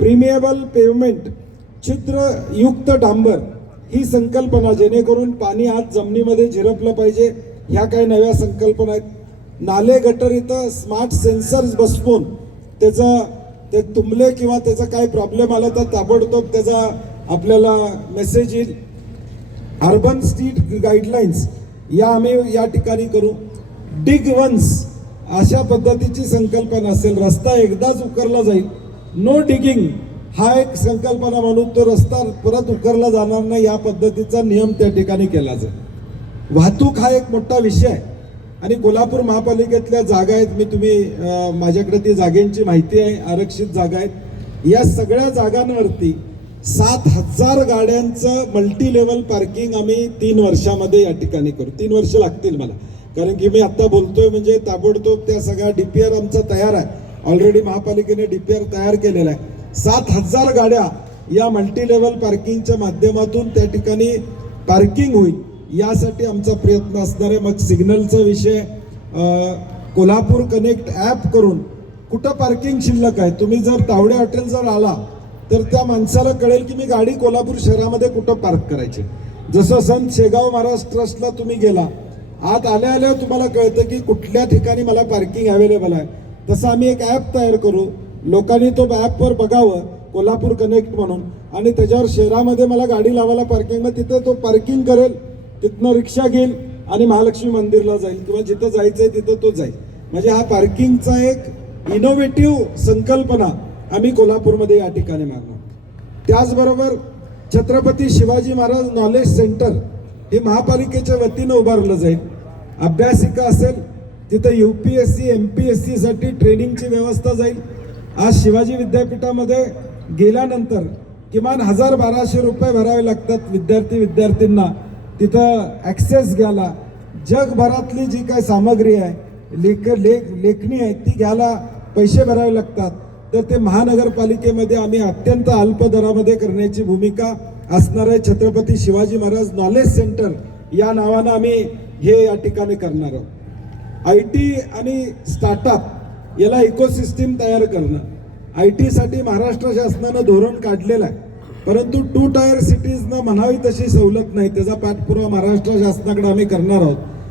प्रीमिएबल pavement छिद्रयुक्त डांबर ही संकल्पना जेणेकरून पाणी आज जमिनीमध्ये झिरपलं पाहिजे. ह्या काही नव्या संकल्पना आहेत? नाले गटर इथं स्मार्ट सेन्सर्स बसवून त्याचा ते तुंबले किंवा त्याचा काय प्रॉब्लेम आला तर ताबडतोब त्याचा आपल्याला मेसेज येईल. अर्बन स्ट्रीट गाईडलाईन्स या आम्ही या ठिकाणी करू. डिग वन्स अशा पद्धतीची संकल्पना असेल. रस्ता एकदाच उकरला जाईल. नो डिगिंग हा एक संकल्पना म्हणून तो रस्ता परत उकरला जाणार नाही या पद्धतीचा नियम त्या ठिकाणी केला जाईल वाहतूक हा एक मोठा विषय आहे. आणि कोल्हापूर महापालिकेतल्या जागा आहेत मी तुम्ही माझ्याकडे ती जागेंची माहिती आहे आरक्षित जागा आहेत. या सगळ्या जागांवरती सात हजार गाड्यांचं मल्टी लेवल पार्किंग आम्ही तीन वर्षामध्ये या ठिकाणी करू. तीन वर्ष लागतील मला. कारण की मी आत्ता बोलतोय म्हणजे ताबडतोब त्या सगळ्या आर आमचा तयार आहे. ऑलरेडी महापालिकेने डीपीआर तयार केलेला आहे. सात हजार गाड्या या मल्टी लेवल पार्किंगच्या माध्यमातून त्या ठिकाणी पार्किंग होईल. यासाठी आमचा प्रयत्न असणार आहे. मग सिग्नलचा विषय कोल्हापूर कनेक्ट ॲप करून कुठं पार्किंग शिल्लक आहे? तुम्ही जर तावडे हॉटेल जर आला तर त्या माणसाला कळेल की मी गाडी कोल्हापूर शहरामध्ये कुठं पार्क करायची. जसं संत शेगाव महाराज ट्रस्टला तुम्ही गेला आत आल्या आल्या तुम्हाला कळतं की कुठल्या ठिकाणी मला पार्किंग अवेलेबल आहे. तसं आम्ही एक ॲप तयार करू लोकांनी तो ॲपवर बघावं कोल्हापूर कनेक्ट म्हणून. आणि त्याच्यावर शहरामध्ये मला गाडी लावायला पार्किंग तिथं तो पार्किंग करेल तिथनं रिक्षा घेईल आणि महालक्ष्मी मंदिरला जाईल किंवा जिथं जायचं आहे तिथं तो जाईल. म्हणजे हा पार्किंगचा एक इनोव्हेटिव्ह संकल्पना आम्ही कोल्हापूरमध्ये या ठिकाणी मागणार त्याचबरोबर छत्रपती शिवाजी महाराज नॉलेज सेंटर हे महापालिकेच्या वतीनं उभारलं जाईल. अभ्यासिका असेल तिथं U P S C M P S सीसाठी ट्रेनिंगची व्यवस्था जाईल. आज शिवाजी विद्यापीठामध्ये गेल्यानंतर किमान हजार बाराशे रुपये भरावे लागतात विद्यार्थी विद्यार्थ्यांना. तिथं ॲक्सेस घ्यायला. जगभरातली जी काय सामग्री आहे लेख लेख लेखणी आहे ती घ्यायला पैसे भरावे लागतात. तर ते महानगरपालिकेमध्ये आम्ही अत्यंत अल्प दरामध्ये करण्याची भूमिका असणार आहे. छत्रपती शिवाजी महाराज नॉलेज सेंटर या नावानं आम्ही हे या ठिकाणी करणार आहोत. आय टी आणि स्टार्टअप याला इकोसिस्टीम तयार करणं. आय टीसाठी महाराष्ट्र शासनानं धोरण काढलेलं आहे. परंतु टू टायर सिटीजना म्हणावी तशी सवलत नाही. त्याचा पाठपुरावा महाराष्ट्र शासनाकडे आम्ही करणार आहोत.